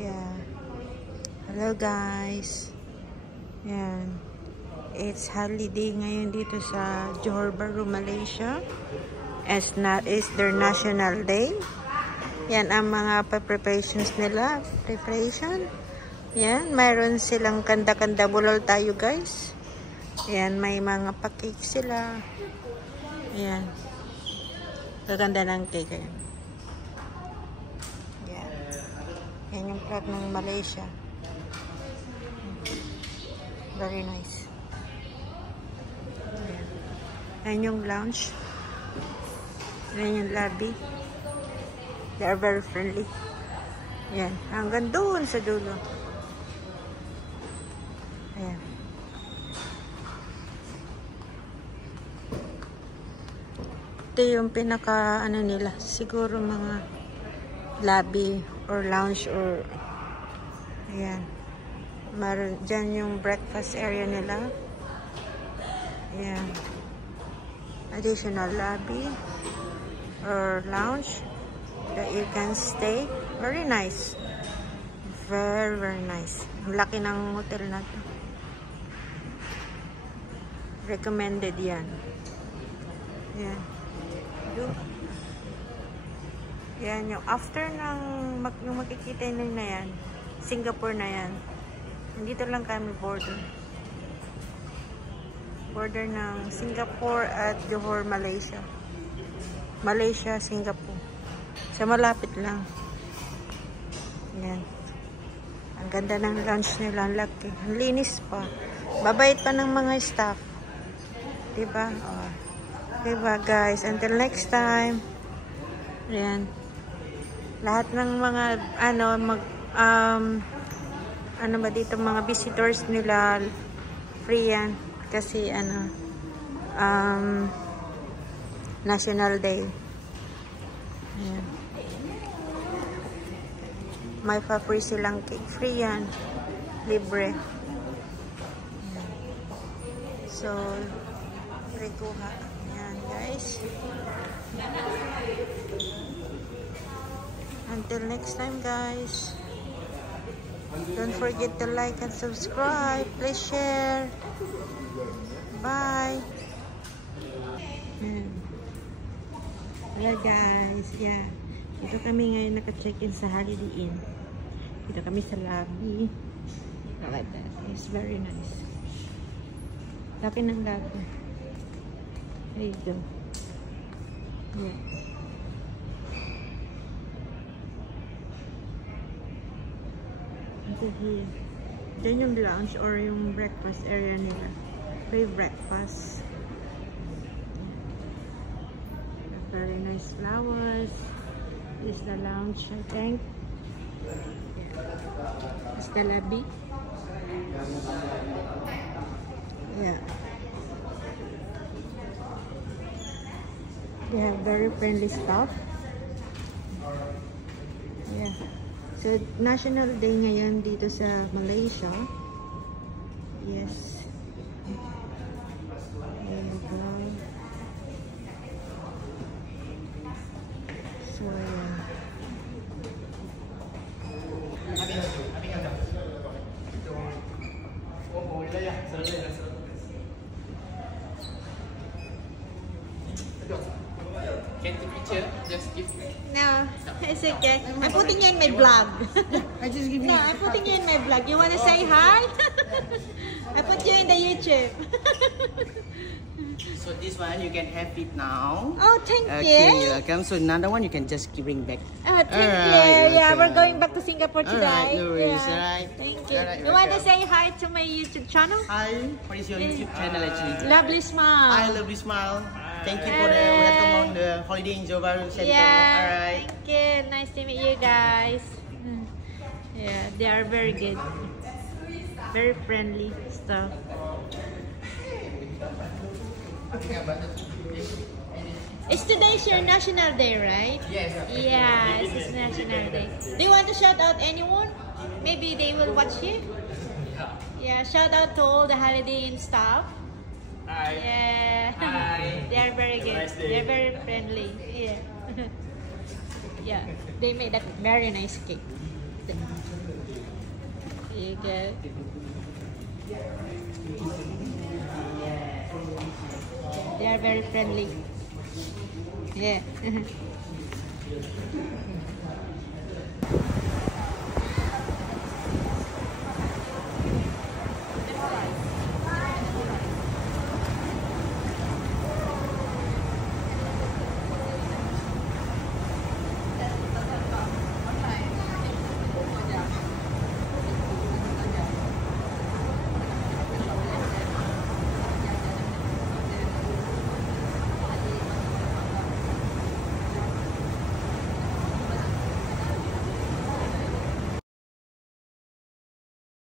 Yeah. Hello guys. Yan. It's holiday ngayon dito sa Johor Bahru, Malaysia. It's their national day. Yan ang mga preparations nila. Preparation. Yan. Mayroon silang kanda-kanda bulol tayo guys. Yan. May mga pa-cake sila. Yan. Kaganda ng cake. Yan. Yan. Yan yung flag ng Malaysia. Very nice. Yan. Yan yung lounge. Yan yung lobby. They are very friendly. Yan. Hanggang doon sa dulo. Ayan. Ito yung pinaka ano nila. Siguro mga lobby or lounge or ayan. Meron dyan yung breakfast area nila. Ayan. Additional lobby or lounge that you can stay. Very nice. Very, very nice. Ang laki ng hotel na to. Recommended yan. Ayan. Yan yung after ng yung makikita nyo na yan. Singapore na yan. Dito lang kami border. Border ng Singapore at Johor, Malaysia. Malaysia, Singapore. Sa malapit lang. Yan. Ang ganda ng lunch nila. Ang laki. Ang linis pa. Babait pa ng mga staff. Diba? Oh. Diba guys? Until next time. Yan. Lahat ng mga ano ba dito mga visitors nila free yan kasi National Day. Ayan. May pa-free silang cake. Free yan. Libre. Ayan. So, free kuha. Ayan guys. Until next time guys. Don't forget to like and subscribe. Please share. Bye. Hello guys. Yeah. Dito kami ngayon naka-check-in sa Holiday Inn. Dito kami sa lobby. Look at that. It's very nice. Laki ng lobby. There you go. Yeah. Here. Then yung lounge or yung breakfast area nila. Free breakfast. Very nice flowers. This is the lounge, I think. Yeah. It's the lobby. Yeah. They have very friendly staff. Yeah. So, National Day ngayon dito sa Malaysia. Yes. There you go. So, yeah. Can the picture just give me? No, it's okay. I'm putting you in my vlog. I just give you. No, I'm putting you in my vlog. You want to say hi? I put you in the YouTube. So this one you can have it now. Oh, thank Okay, you. you're welcome. So another one you can just bring back. Oh, thank Alright, you. Yeah, welcome. we're going back to Singapore today. Alright, no worries. Yeah. Alright. Thank you. Alright, You want to welcome. say hi to my YouTube channel? Hi, what is your YouTube channel actually? Lovely smile. I love this smile. Thank you for the welcome on the holiday in Johor Bahru Center. Yeah, Alright. thank you. Nice to meet you guys. Yeah, they are very good. Very friendly stuff. It's today's your National Day, right? Yes. Yeah, it's National Day. Do you want to shout out anyone? Maybe they will watch you. Yeah, shout out to all the Holiday Inn staff. Hi. Yeah. Hi. They are very good. Nice day. They're very friendly. Yeah. Yeah. They made that very nice cake. You get. They are very friendly. Yeah.